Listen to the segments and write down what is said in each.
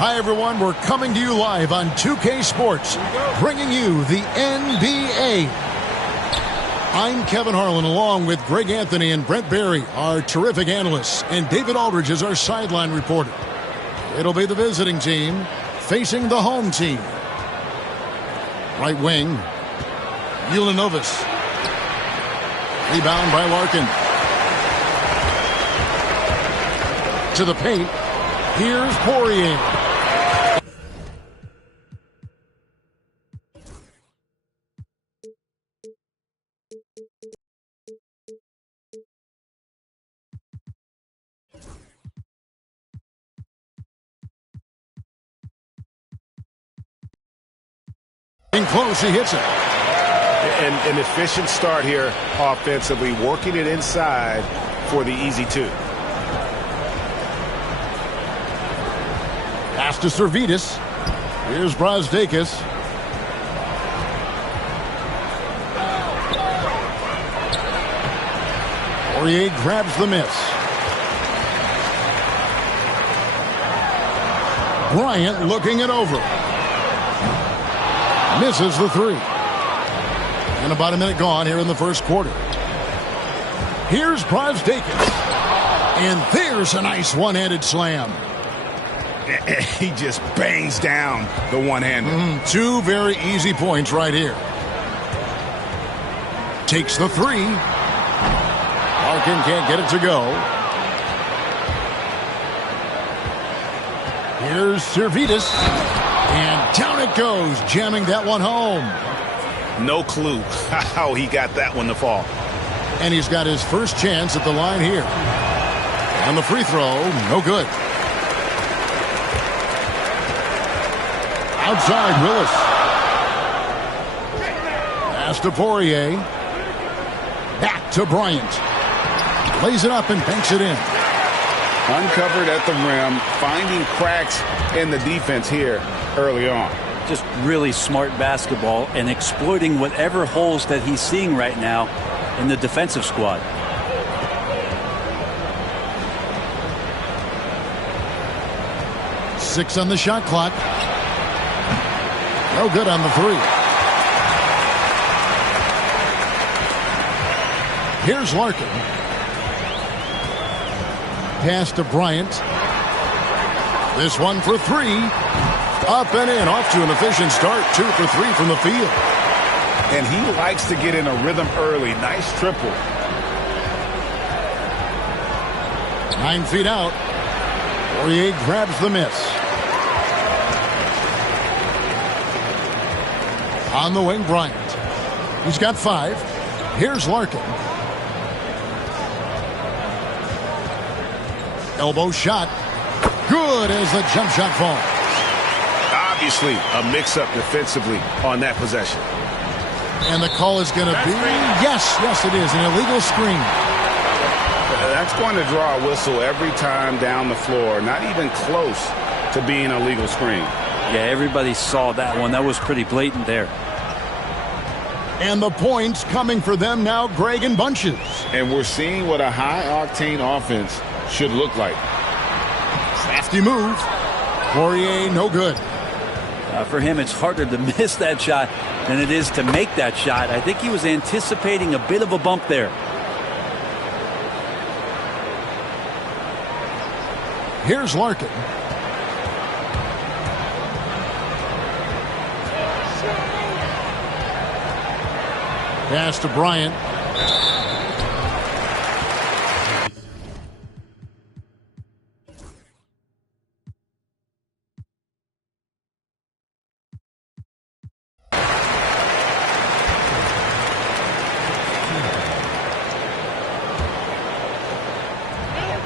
Hi, everyone. We're coming to you live on 2K Sports, bringing you the NBA. I'm Kevin Harlan, along with Greg Anthony and Brent Barry, our terrific analysts, and David Aldridge is our sideline reporter. It'll be the visiting team facing the home team. Right wing, Ulanovas. Rebound by Larkin. To the paint. Here's Poirier. In close, he hits it. An efficient start here offensively, working it inside for the easy two. Pass to Servidis. Here's Brazdeikis. Poirier grabs the miss. Bryant looking it over. Misses the three. And about a minute gone here in the first quarter. Here's Brazdeikis. And there's a nice one-handed slam. He just bangs down the one-hander. Two very easy points right here. Takes the three. Larkin can't get it to go. Here's Servidis. And down it goes, jamming that one home. No clue how he got that one to fall. And he's got his first chance at the line here. And the free throw, no good. Outside, Willis. Pass to Poirier. Back to Bryant. Lays it up and banks it in. Uncovered at the rim, finding cracks in the defense here early on. Just really smart basketball and exploiting whatever holes that he's seeing right now in the defensive squad. Six on the shot clock. No good on the three. Here's Larkin. Pass to Bryant. This one for three. Up and in. Off to an efficient start. 2 for 3 from the field. And he likes to get in a rhythm early. Nice triple. 9 feet out. Poirier grabs the miss. On the wing, Bryant. He's got 5. Here's Larkin. Elbow shot. Good as the jump shot falls. Obviously, a mix-up defensively on that possession. And the call is going to be, yes, it is, an illegal screen. That's going to draw a whistle every time down the floor. Not even close to being a legal screen. Yeah, everybody saw that one. That was pretty blatant there. And the points coming for them now, Greg, in bunches. And we're seeing what a high-octane offense should look like. Crafty move. Poirier, no good. For him, it's harder to miss that shot than it is to make that shot. I think he was anticipating a bit of a bump there. Here's Larkin. Pass to Bryant.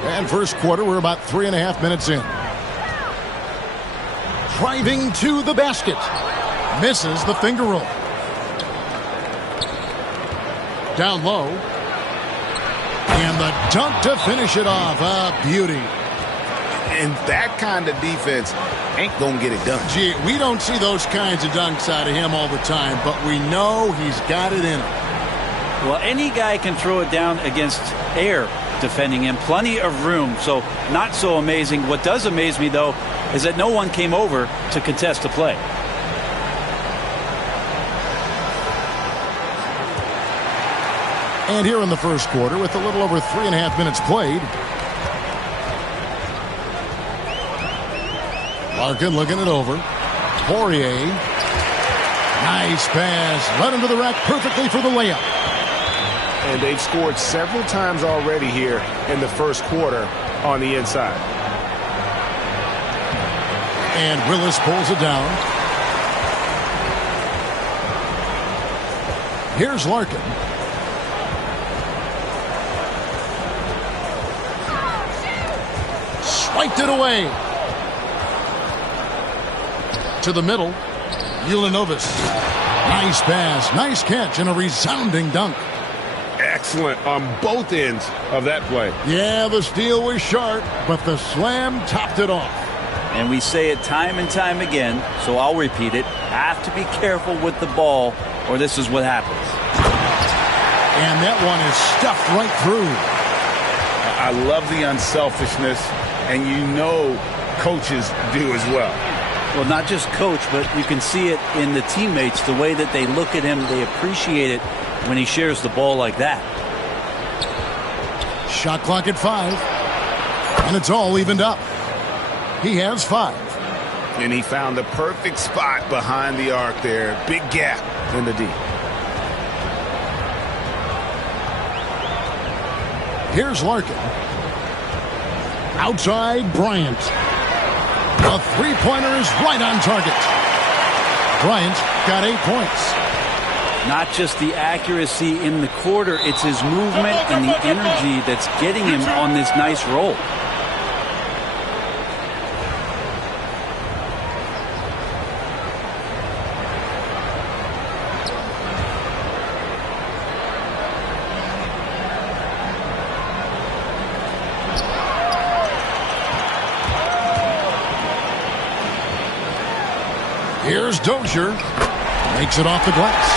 And first quarter, we're about 3.5 minutes in. Driving to the basket. Misses the finger roll. Down low. And the dunk to finish it off. A beauty. And that kind of defense ain't going to get it done. Gee, we don't see those kinds of dunks out of him all the time, but we know he's got it in him. Well, any guy can throw it down against air defending him. Plenty of room, so not so amazing. What does amaze me, though, is that no one came over to contest the play. And here in the first quarter, with a little over 3.5 minutes played, Larkin looking it over. Poirier. Nice pass. Led him to the rack perfectly for the layup. And they've scored several times already here in the first quarter on the inside. And Willis pulls it down. Here's Larkin. Swiped it away. To the middle. Ulanovas. Nice pass. Nice catch and a resounding dunk. Excellent on both ends of that play. Yeah, the steal was sharp, but the slam topped it off. And we say it time and time again, so I'll repeat it. Have to be careful with the ball, or this is what happens. And that one is stuffed right through. I love the unselfishness, and you know coaches do as well. Well, not just coach, but you can see it in the teammates, the way that they look at him. They appreciate it when he shares the ball like that. Shot clock at 5. And it's all evened up. He has 5. And he found the perfect spot behind the arc there. Big gap in the D. Here's Larkin. Outside Bryant. The three-pointer is right on target. Bryant got 8 points. Not just the accuracy in the quarter, it's his movement and the energy that's getting him on this nice roll. Here's Dozier. Makes it off the glass.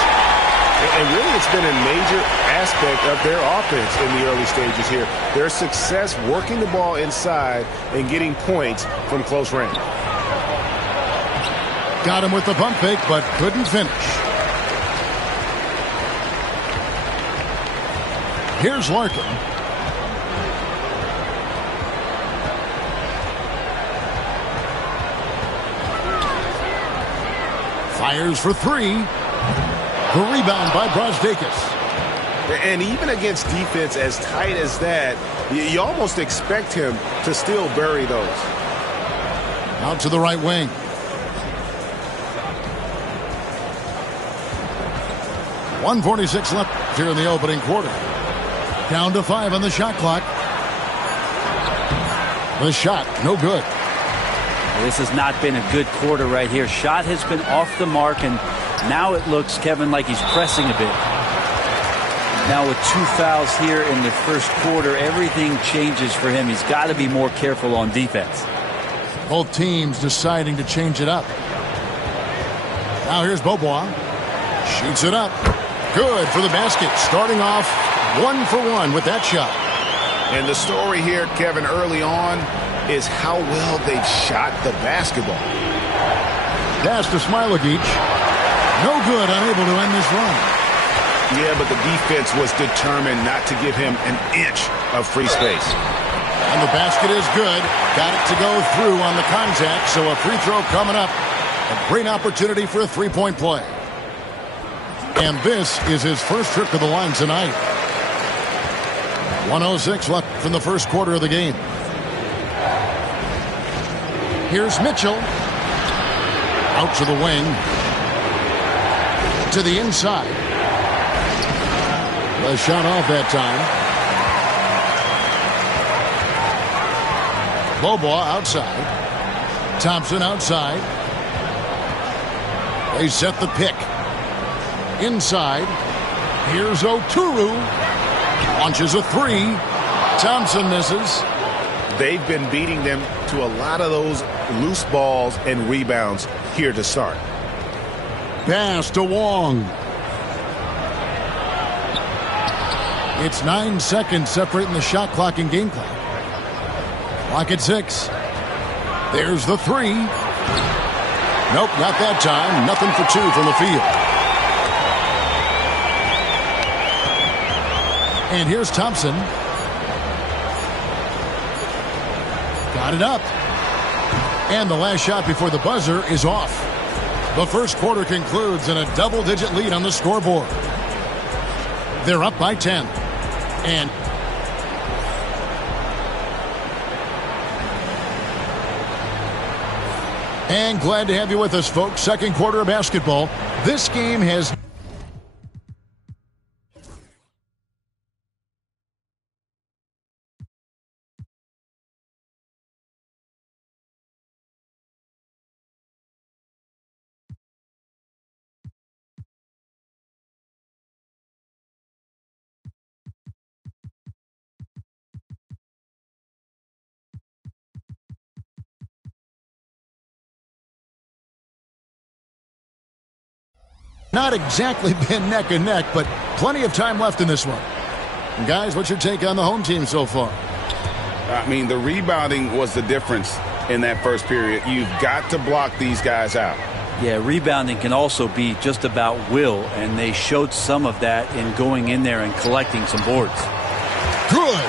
And really, it's been a major aspect of their offense in the early stages here. Their success working the ball inside and getting points from close range. Got him with the pump fake, but couldn't finish. Here's Larkin. Fires for 3. The rebound by Brosdakis. And even against defense as tight as that, you almost expect him to still bury those. Out to the right wing. .146 left here in the opening quarter. Down to 5 on the shot clock. The shot, no good. This has not been a good quarter right here. Shot has been off the mark, and now it looks, Kevin, like he's pressing a bit. Now with 2 fouls here in the first quarter, everything changes for him. He's got to be more careful on defense. Both teams deciding to change it up. Now here's Beaubois. Shoots it up. Good for the basket. Starting off 1 for 1 with that shot. And the story here, Kevin, early on is how well they've shot the basketball. Pass to Smilagic. No good, unable to end this run. Yeah, but the defense was determined not to give him an inch of free space. And the basket is good. Got it to go through on the contact, so a free throw coming up. A great opportunity for a three-point play. And this is his first trip to the line tonight. 1:06 left from the first quarter of the game. Here's Mitchell. Out to the wing. To the inside. The shot off that time. Beaubois outside. Thompson outside. They set the pick. Inside. Here's Oturu. Launches a 3. Thompson misses. They've been beating them to a lot of those loose balls and rebounds here to start. Pass to Wong. It's 9 seconds separating the shot clock and game clock. Clock at 6. There's the three. Nope, not that time. Nothing for two from the field. And here's Thompson. Got it up. And the last shot before the buzzer is off. The first quarter concludes in a double-digit lead on the scoreboard. They're up by 10. And glad to have you with us, folks. Second quarter of basketball. This game has not exactly been neck and neck, but plenty of time left in this one. And guys, what's your take on the home team so far? I mean, the rebounding was the difference in that first period. You've got to block these guys out. Yeah, rebounding can also be just about will, and they showed some of that in going in there and collecting some boards. Good.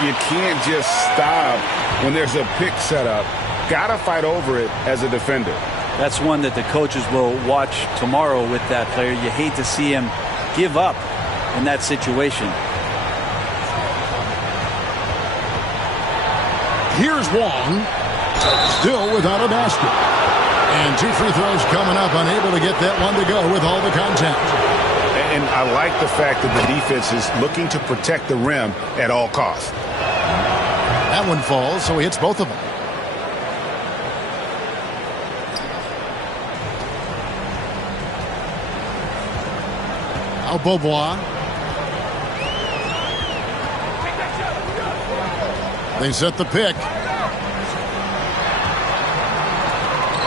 You can't just stop when there's a pick set up. Got to fight over it as a defender. That's one that the coaches will watch tomorrow with that player. You hate to see him give up in that situation. Here's Wong. Still without a basket. And two free throws coming up. Unable to get that one to go with all the contact. And I like the fact that the defense is looking to protect the rim at all costs. That one falls, so he hits both of them. Beaubois. They set the pick.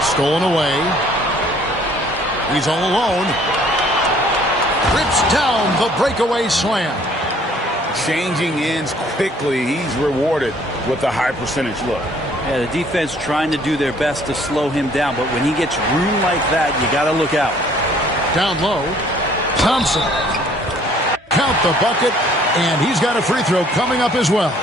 Stolen away. He's all alone. Rips down the breakaway slam. Changing ends quickly. He's rewarded with a high percentage look. Yeah, the defense trying to do their best to slow him down, but when he gets room like that, you got to look out. Down low. Thompson. Count the bucket, and he's got a free throw coming up as well.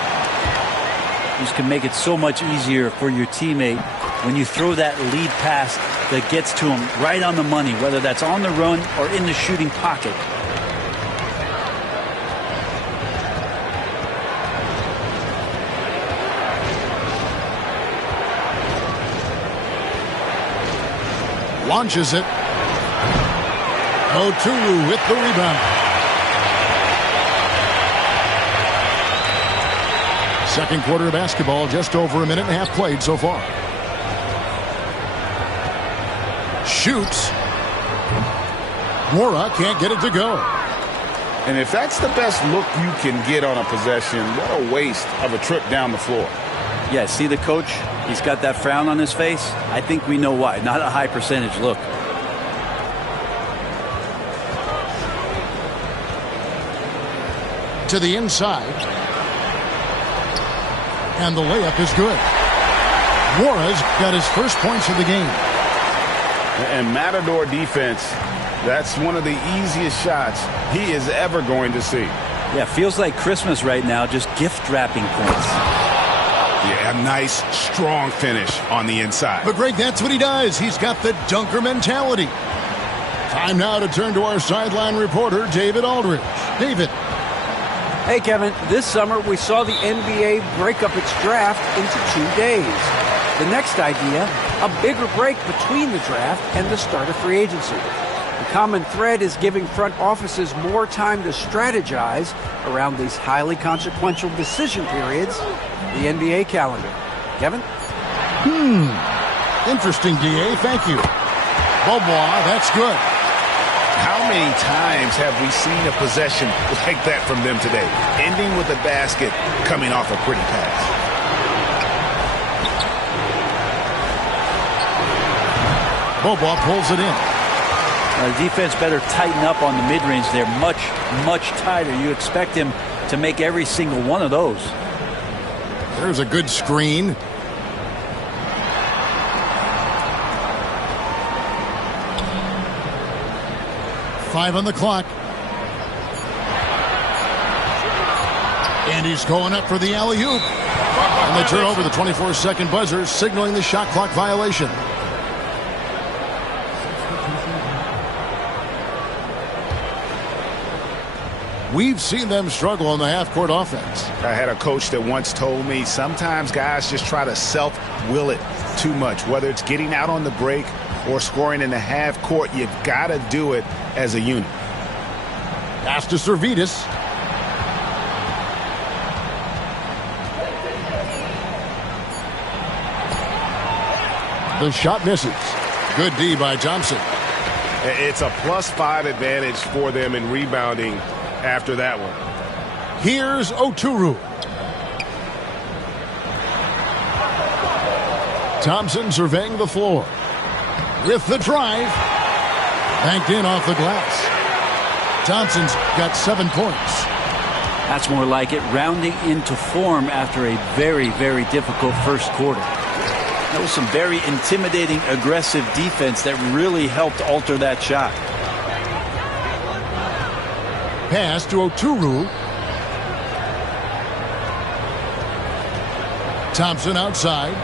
This can make it so much easier for your teammate when you throw that lead pass that gets to him right on the money, whether that's on the run or in the shooting pocket. Launches it. Oturu with the rebound. Second quarter of basketball, just over a minute and a half played so far. Shoots. Mora can't get it to go. And if that's the best look you can get on a possession, what a waste of a trip down the floor. Yeah, see the coach? He's got that frown on his face. I think we know why. Not a high percentage look. To the inside. And the layup is good. Mora's got his first points of the game. And Matador defense, that's one of the easiest shots he is ever going to see. Yeah, feels like Christmas right now, just gift wrapping points. Yeah, a nice, strong finish on the inside. But, Greg, that's what he does. He's got the dunker mentality. Time now to turn to our sideline reporter, David Aldridge. David. Hey, Kevin, this summer we saw the NBA break up its draft into 2 days. The next idea, a bigger break between the draft and the start of free agency. The common thread is giving front offices more time to strategize around these highly consequential decision periods, the NBA calendar. Kevin? Interesting, DA. Thank you. Beaubois, that's good. How many times have we seen a possession like that from them today? Ending with a basket, coming off a pretty pass. Beaubois pulls it in. The defense better tighten up on the mid-range. They're much, much tighter. You expect him to make every single one of those. There's a good screen. 5 on the clock. And he's going up for the alley-oop. And they turn over the 24-second buzzer, signaling the shot clock violation. We've seen them struggle on the half-court offense. I had a coach that once told me sometimes guys just try to self-will it too much. Whether it's getting out on the break or scoring in the half-court, you've got to do it as a unit. Pass to Servetus. The shot misses. Good D by Thompson. It's a +5 advantage for them in rebounding after that one. Here's Oturu. Thompson surveying the floor. With the drive. Banked in off the glass. Thompson's got 7 points. That's more like it, rounding into form after a very, very difficult first quarter. That was some very intimidating, aggressive defense that really helped alter that shot. Pass to Oturu. Thompson outside.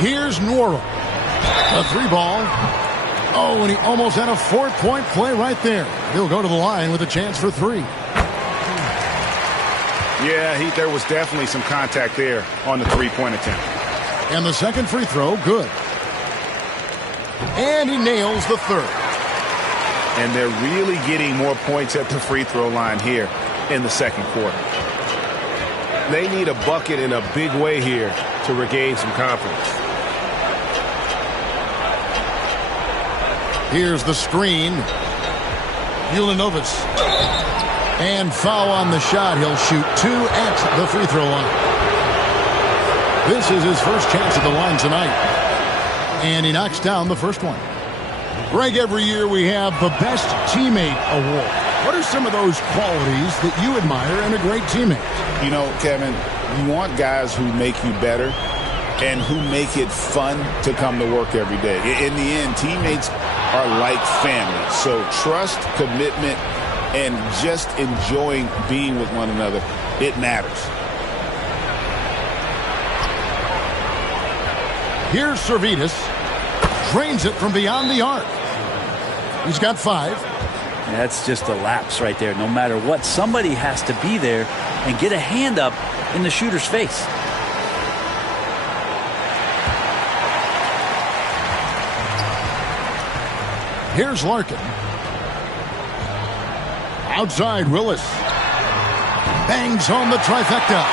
Here's Nwora. A 3-ball. Oh, and he almost had a 4-point play right there. He'll go to the line with a chance for 3. Yeah, there was definitely some contact there on the 3-point attempt. And the second free throw, good. And he nails the third. And they're really getting more points at the free throw line here in the second quarter. They need a bucket in a big way here to regain some confidence. Here's the screen. Ulanovas. And foul on the shot. He'll shoot 2 at the free throw line. This is his first chance at the line tonight. And he knocks down the first one. Greg, every year we have the Best Teammate Award. What are some of those qualities that you admire in a great teammate? You know, Kevin, you want guys who make you better and who make it fun to come to work every day. In the end, teammates are like family. So trust, commitment, and just enjoying being with one another, it matters. Here's Servetus. Drains it from beyond the arc. He's got 5. That's just a lapse right there. No matter what, somebody has to be there and get a hand up in the shooter's face. Here's Larkin. Outside, Willis. Bangs home the trifecta.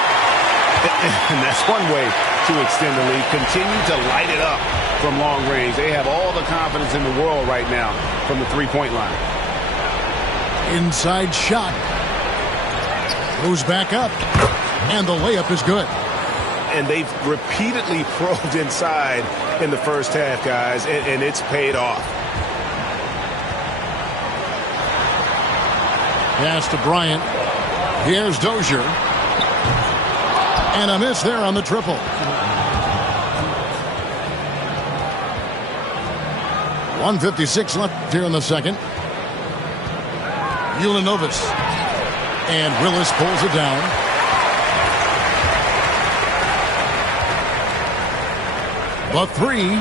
And that's one way to extend the lead. Continue to light it up from long range. They have all the confidence in the world right now from the 3-point line. Inside shot. Goes back up. And the layup is good. And they've repeatedly probed inside in the first half, guys, and it's paid off. Pass to Bryant. Here's Dozier. And a miss there on the triple. .156 left here in the second. Ulanovas. And Willis pulls it down. The 3.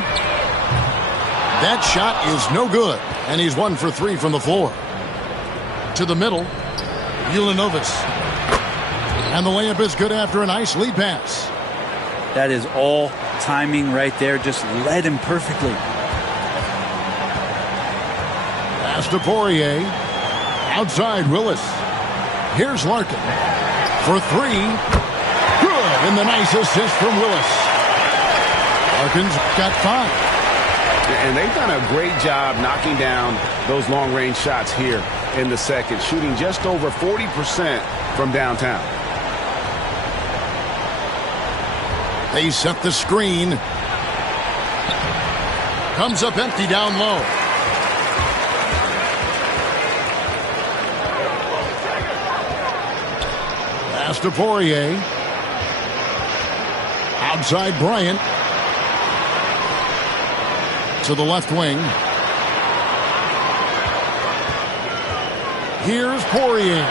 That shot is no good. And he's 1 for 3 from the floor. To the middle. Ulanovas. And the layup is good after a nice lead pass. That is all timing right there. Just led him perfectly. Pass to Poirier. Outside, Willis. Here's Larkin. For 3. Good. And the nice assist from Willis. Larkin's got 5. And they've done a great job knocking down those long-range shots here in the second, shooting just over 40% from downtown. They set the screen. Comes up empty down low. Pass to Poirier. Outside Bryant. To the left wing. Here's Poirier.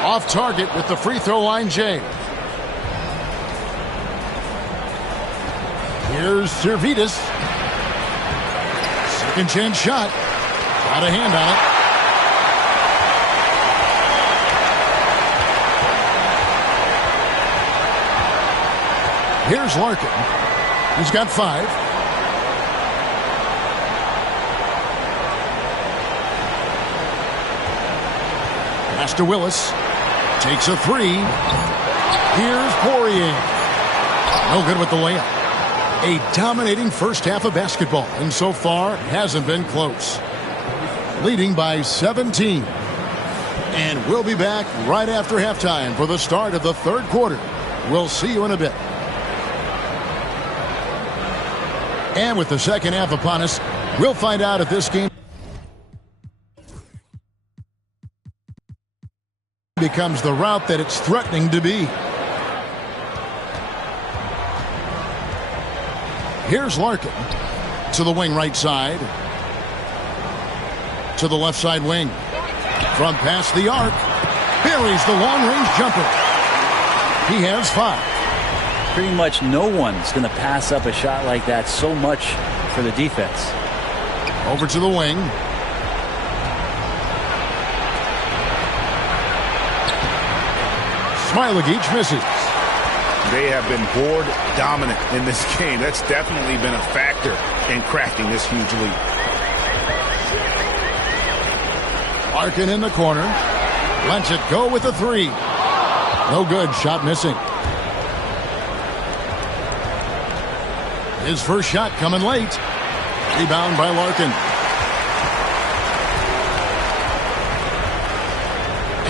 Off target with the free throw line, Jay. Here's Servetus. Second chance shot. Got a hand on it. Here's Larkin. He's got 5. Pass to Willis. Takes a 3. Here's Poirier. No good with the layup. A dominating first half of basketball, and so far it hasn't been close. Leading by 17. And we'll be back right after halftime for the start of the third quarter. We'll see you in a bit. And with the second half upon us, we'll find out if this game becomes the route that it's threatening to be. Here's Larkin to the wing right side. To the left side wing. From past the arc. Buries the long-range jumper. He has 5. Pretty much no one's going to pass up a shot like that so much for the defense. Over to the wing. Smailagic misses. They have been board dominant in this game. That's definitely been a factor in crafting this huge lead. Larkin in the corner. Lets it go with a 3. No good. Shot missing. His first shot coming late. Rebound by Larkin.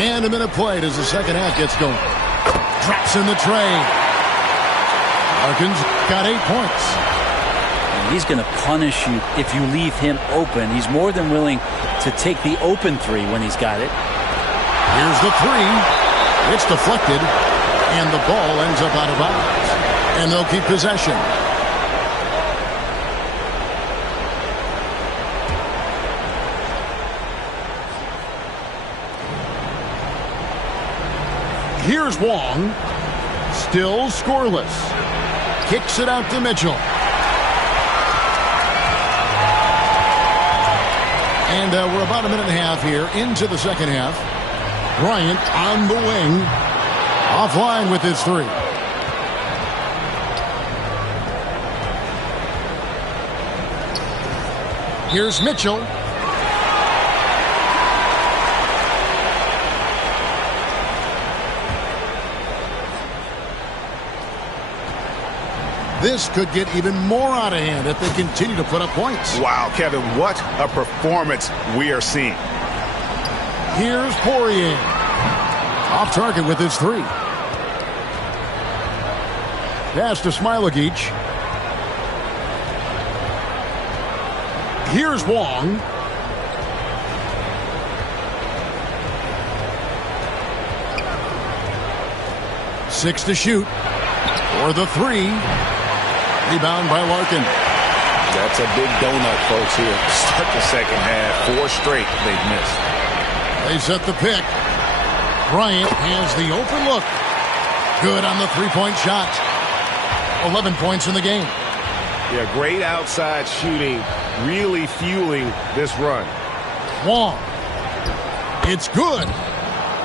And a minute played as the second half gets going. Drops in the tray. Larkin's got 8 points. And he's going to punish you if you leave him open. He's more than willing to take the open 3 when he's got it. Here's the 3. It's deflected. And the ball ends up out of bounds. And they'll keep possession. Here's Wong. Still scoreless. Kicks it out to Mitchell. And we're about a minute and a half here into the second half. Bryant on the wing. Offline with his 3. Here's Mitchell. This could get even more out of hand if they continue to put up points. Wow, Kevin, what a performance we are seeing. Here's Poirier. Off target with his 3. Pass to Smailagic. Here's Wong. Six to shoot. For the 3. Rebound by Larkin. That's a big donut, folks, here. Start the second half. 4 straight they've missed. They set the pick. Bryant has the open look. Good on the 3-point shot. 11 points in the game. Yeah, great outside shooting, really fueling this run. Wong. It's good.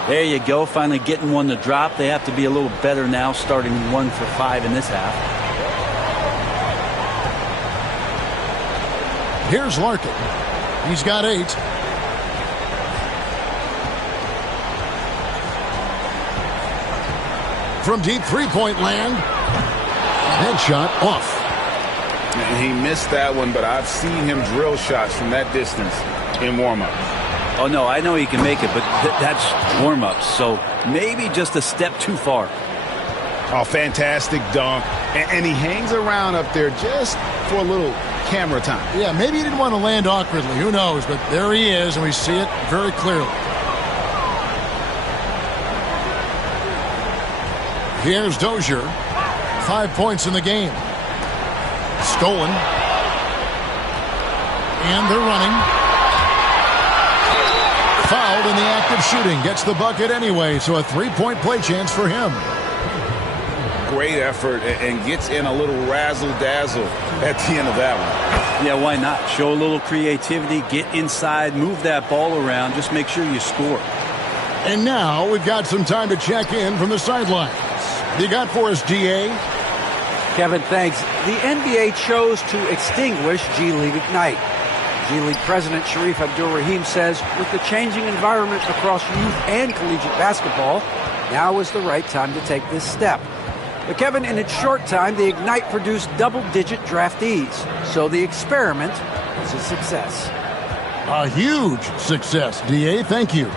There you go. Finally getting one to drop. They have to be a little better now, starting 1 for 5 in this half. Here's Larkin. He's got 8. From deep 3-point land. Headshot off. He missed that one, but I've seen him drill shots from that distance in warm-up. Oh, no, I know he can make it, but that's warm-ups, so maybe just a step too far. Oh, fantastic dunk. And he hangs around up there just for a little camera time. Yeah, maybe he didn't want to land awkwardly. Who knows? But there he is, and we see it very clearly. Here's Dozier. 5 points in the game. Stolen. And they're running. fouled in the act of shooting. Gets the bucket anyway, so a three-point play chance for him. Great effort and gets in a little razzle-dazzle at the end of that one. Yeah, why not? Show a little creativity, get inside, move that ball around, just make sure you score. And now we've got some time to check in from the sidelines. You got for us, DA? Kevin, thanks. The NBA chose to extinguish G League Ignite. G League President Sharif Abdul-Rahim says with the changing environment across youth and collegiate basketball, now is the right time to take this step. But Kevin, in its short time, the Ignite produced double-digit draftees, so the experiment was a success. A huge success, DA. Thank you.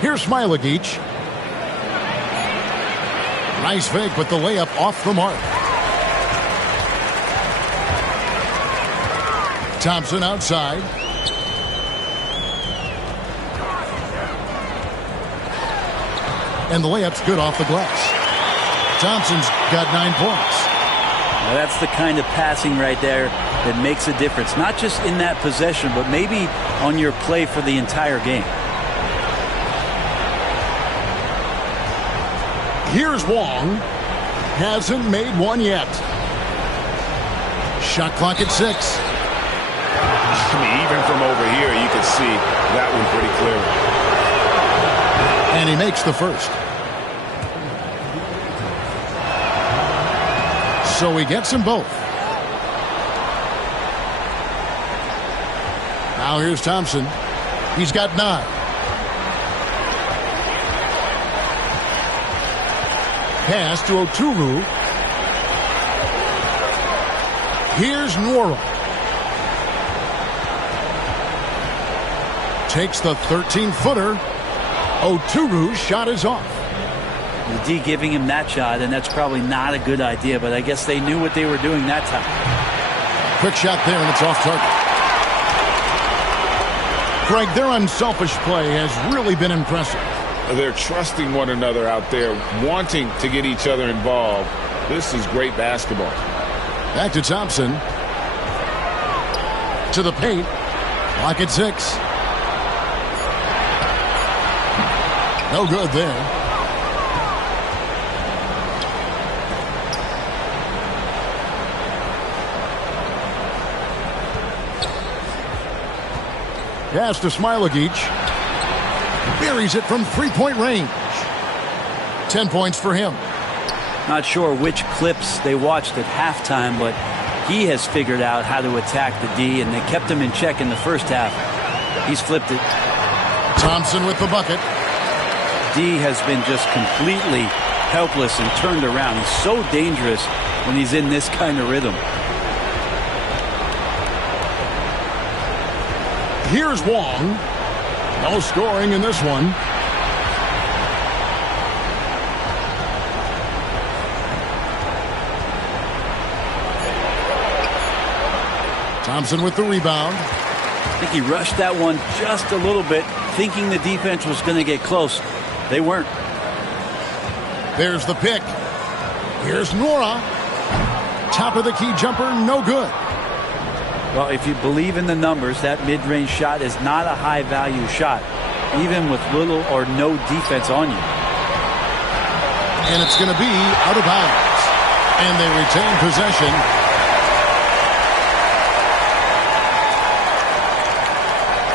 Here's Smailagic. Nice fake, but the layup off the mark. Thompson outside. And the layup's good off the glass. Thompson's got 9 points. Now that's the kind of passing right there that makes a difference. Not just in that possession, but maybe on your play for the entire game. Here's Wong. Hasn't made one yet. Shot clock at 6. I mean, even from over here, you can see that one pretty clearly. And he makes the first. So he gets them both. Now here's Thompson. He's got 9. Pass to Oturu. Here's Nwora. Takes the 13-footer. Oturu's shot is off. The D giving him that shot, and that's probably not a good idea, but I guess they knew what they were doing that time. Quick shot there, and it's off target. Greg, their unselfish play has really been impressive. They're trusting one another out there, wanting to get each other involved. This is great basketball. Back to Thompson. To the paint. Lock at 6. No good there. Pass to Smailagic. Buries it from three-point range. 10 points for him. Not sure which clips they watched at halftime, but he has figured out how to attack the D, and they kept him in check in the first half. He's flipped it. Thompson with the bucket. D has been just completely helpless and turned around. He's so dangerous when he's in this kind of rhythm. Here's Wong. No scoring in this one. Thompson with the rebound. I think he rushed that one just a little bit, thinking the defense was going to get close. They weren't. There's the pick. Here's Nwora. Top of the key jumper, no good. Well, if you believe in the numbers, that mid-range shot is not a high-value shot, even with little or no defense on you. And it's going to be out of bounds. And they retain possession.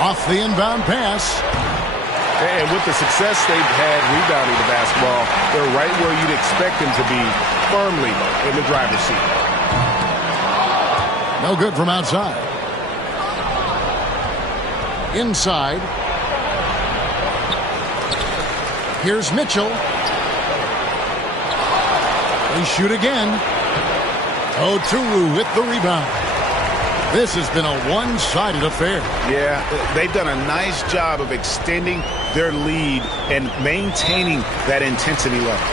Off the inbound pass. And with the success they've had rebounding the basketball, they're right where you'd expect them to be, firmly in the driver's seat. No good from outside. Inside. Here's Mitchell. They shoot again. Oturu with the rebound. This has been a one-sided affair. Yeah, they've done a nice job of extending their lead and maintaining that intensity level.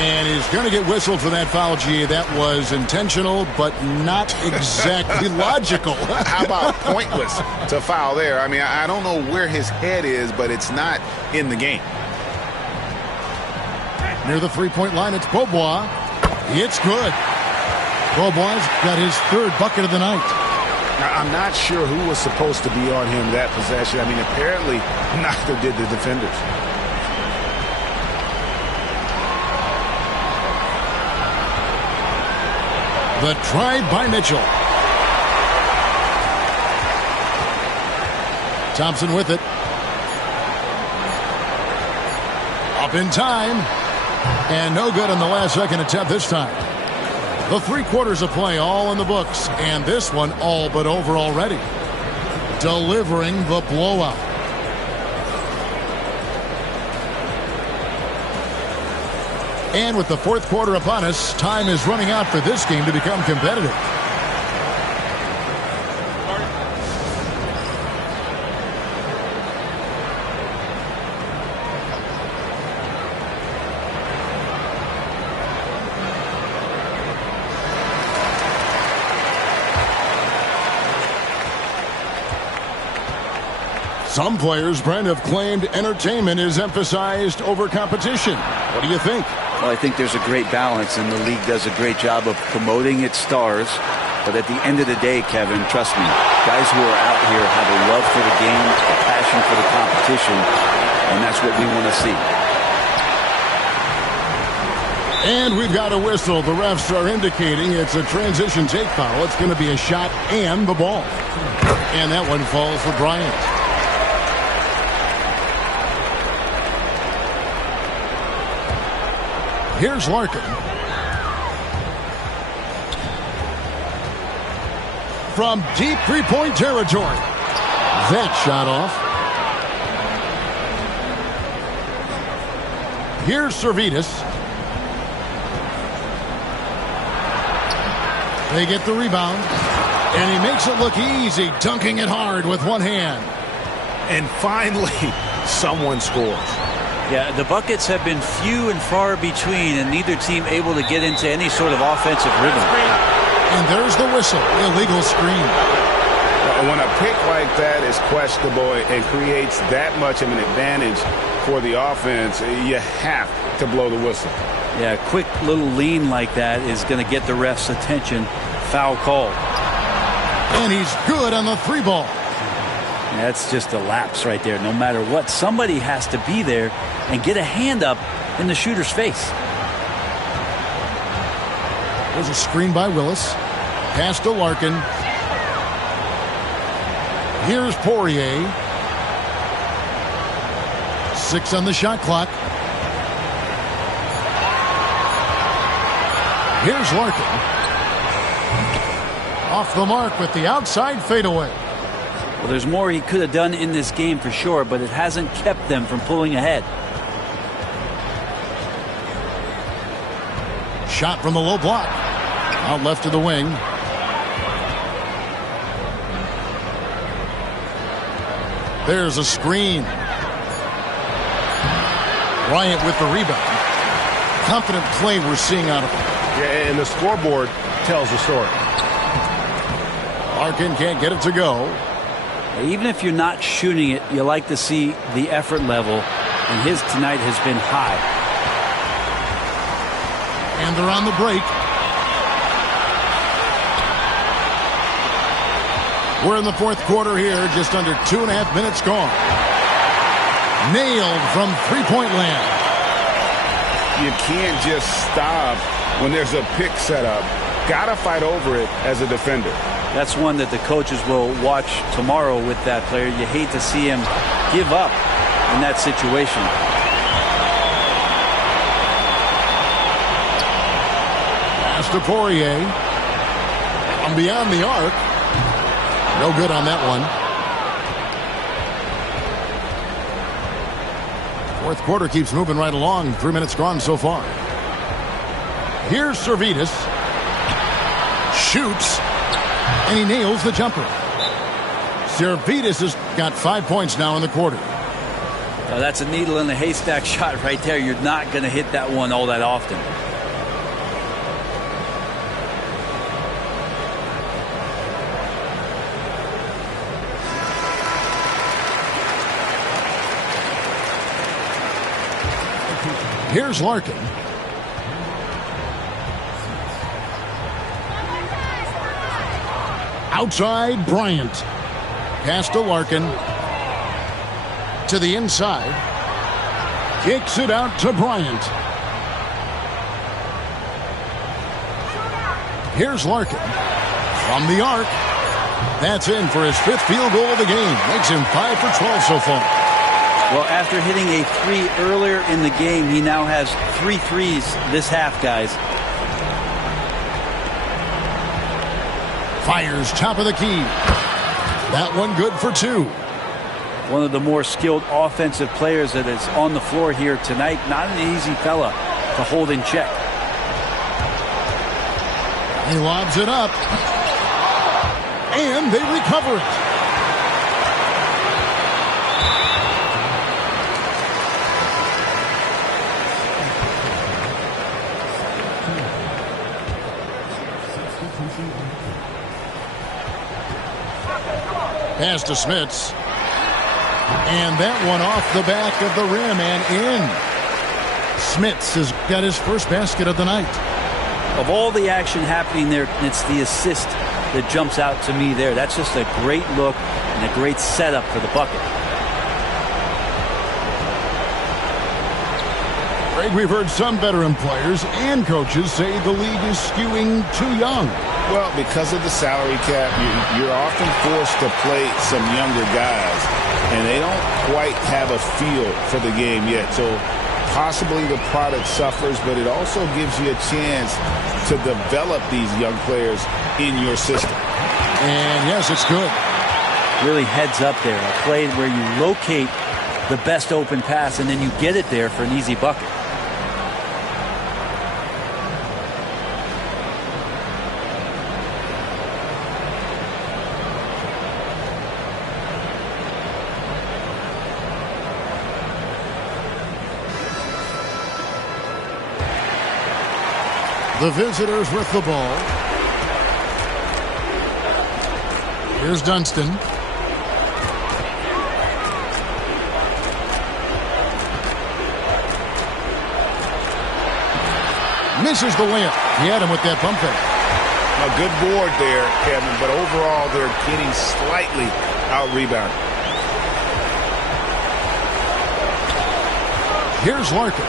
And he's going to get whistled for that foul, G. That was intentional, but not exactly logical. How about pointless to foul there? I mean, I don't know where his head is, but it's not in the game. Near the three-point line, it's Beaubois. It's good. Beaubois got his third bucket of the night. I'm not sure who was supposed to be on him that possession. I mean, apparently neither did the defenders. The try by Mitchell. Thompson with it. Up in time. And no good on the last second attempt this time. The 3 quarters of play all in the books. And this one all but over already. Delivering the blowout. And with the 4th quarter upon us, time is running out for this game to become competitive. Some players, Brent, have claimed entertainment is emphasized over competition. What do you think? Well, I think there's a great balance, and the league does a great job of promoting its stars. But at the end of the day, Kevin, trust me, guys who are out here have a love for the game, a passion for the competition, and that's what we want to see. And we've got a whistle. The refs are indicating it's a transition take foul. It's going to be a shot and the ball. And that one falls for Bryant. Here's Larkin. From deep three-point territory. That shot off. Here's Servetus. They get the rebound. And he makes it look easy, dunking it hard with one hand. And finally, someone scores. Yeah, the buckets have been few and far between, and neither team able to get into any sort of offensive rhythm. And there's the whistle, illegal screen. When a pick like that is questionable and creates that much of an advantage for the offense, you have to blow the whistle. Yeah, a quick little lean like that is going to get the ref's attention. Foul call. And he's good on the 3-ball. That's just a lapse right there. No matter what, somebody has to be there and get a hand up in the shooter's face. There's a screen by Willis. Pass to Larkin. Here's Poirier. 6 on the shot clock. Here's Larkin. Off the mark with the outside fadeaway. Well, there's more he could have done in this game for sure, but it hasn't kept them from pulling ahead. Shot from the low block. Out left to the wing. There's a screen. Bryant with the rebound. Confident play we're seeing out of him. Yeah, and the scoreboard tells the story. Larkin can't get it to go. Even if you're not shooting it, you like to see the effort level, and his tonight has been high. And they're on the break. We're in the 4th quarter here, just under 2.5 minutes gone. Nailed from three-point land. You can't just stop when there's a pick set up. Gotta fight over it as a defender. That's one that the coaches will watch tomorrow with that player. You hate to see him give up in that situation. Pass to Poirier. From beyond the arc. No good on that one. 4th quarter keeps moving right along. 3 minutes gone so far. Here's Servetus. Shoots. And he nails the jumper. Servetus has got 5 points now in the quarter. That's a needle in the haystack shot right there. You're not going to hit that one all that often. Here's Larkin. Outside, Bryant. Pass to Larkin. To the inside. Kicks it out to Bryant. Here's Larkin. From the arc. That's in for his 5th field goal of the game. Makes him 5 for 12 so far. Well, after hitting a 3 earlier in the game, he now has 3 threes this half, guys. Fires top of the key. That one good for 2. One of the more skilled offensive players that is on the floor here tonight. Not an easy fella to hold in check. He lobs it up. And they recover it. Pass to Smits. And that one off the back of the rim and in. Smits has got his first basket of the night. Of all the action happening there, it's the assist that jumps out to me there. That's just a great look and a great setup for the bucket. Greg, we've heard some veteran players and coaches say the league is skewing too young. Well, because of the salary cap, you're often forced to play some younger guys, and they don't quite have a feel for the game yet. So possibly the product suffers, but it also gives you a chance to develop these young players in your system. And yes, it's good. Really heads up there. A play where you locate the best open pass and then you get it there for an easy bucket. The visitors with the ball. Here's Dunston. Misses the layup. He had him with that pump fake. A good board there, Kevin, but overall they're getting slightly out-rebounded. Here's Larkin.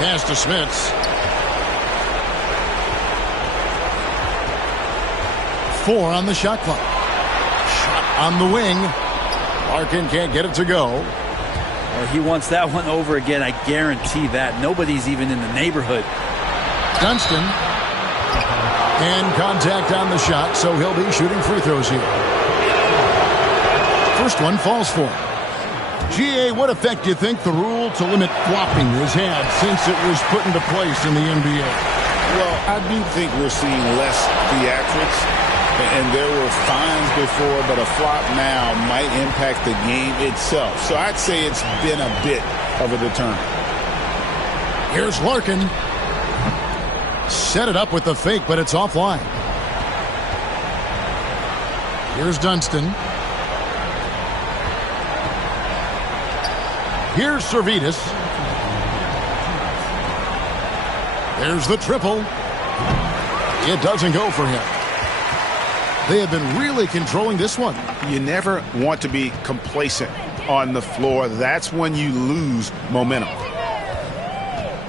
Pass to Smits. 4 on the shot clock. Shot on the wing. Larkin can't get it to go. Well, he wants that one over again. I guarantee that. Nobody's even in the neighborhood. Dunston. And contact on the shot, so he'll be shooting free throws here. First one falls for him. GA, what effect do you think the rule to limit flopping has had since it was put into place in the NBA? Well, I do think we're seeing less theatrics. And there were fines before, but a flop now might impact the game itself. So I'd say it's been a bit of a deterrent. Here's Larkin. Set it up with the fake, but it's offline. Here's Dunston. Here's Servetus. There's the triple. It doesn't go for him. They have been really controlling this one. You never want to be complacent on the floor. That's when you lose momentum.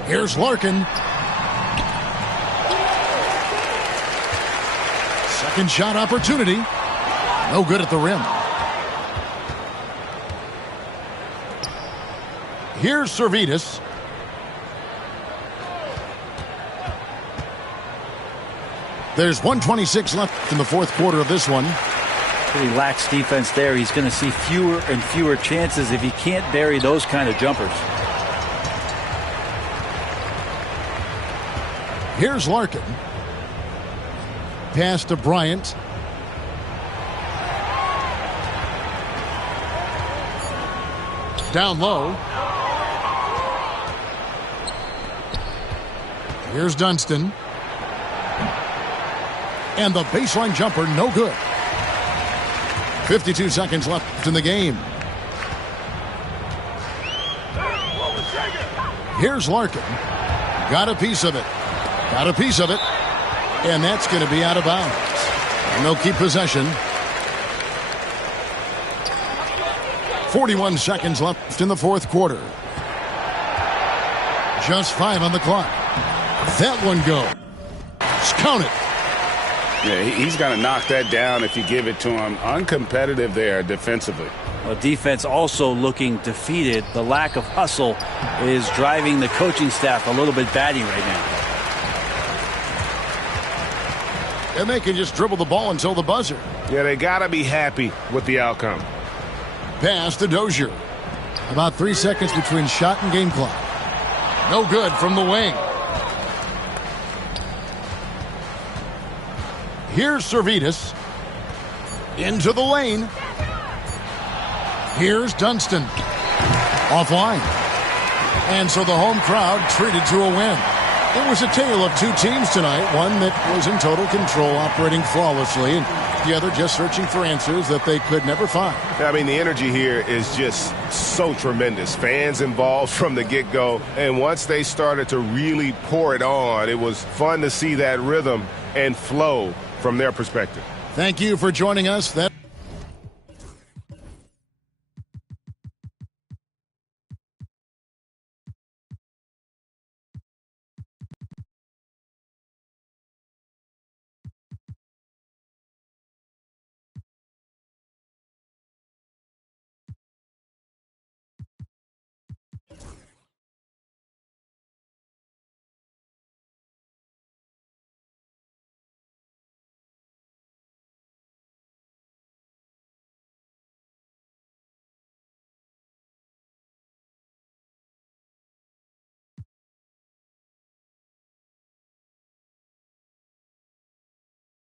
Here's Larkin. Second shot opportunity. No good at the rim. Here's Servetus. There's 1:26 left in the fourth quarter of this one. Pretty lax defense there. He's going to see fewer and fewer chances if he can't bury those kind of jumpers. Here's Larkin. Pass to Bryant. Down low. Here's Dunston. And the baseline jumper, no good. 52 seconds left in the game. Here's Larkin. Got a piece of it. Got a piece of it. And that's going to be out of bounds. And they'll keep possession. 41 seconds left in the fourth quarter. Just 5 on the clock. That one goes. Count it. Yeah, he's going to knock that down if you give it to him. Uncompetitive there defensively. Well, defense also looking defeated. The lack of hustle is driving the coaching staff a little bit batty right now. And they can just dribble the ball until the buzzer. Yeah, they got to be happy with the outcome. Pass to Dozier. About 3 seconds between shot and game clock. No good from the wing. Here's Servetus. Into the lane. Here's Dunston. Offline. And so the home crowd treated to a win. It was a tale of two teams tonight. One that was in total control, operating flawlessly, and the other just searching for answers that they could never find. I mean, the energy here is just so tremendous. Fans involved from the get-go. And once they started to really pour it on, it was fun to see that rhythm and flow from their perspective. Thank you for joining us.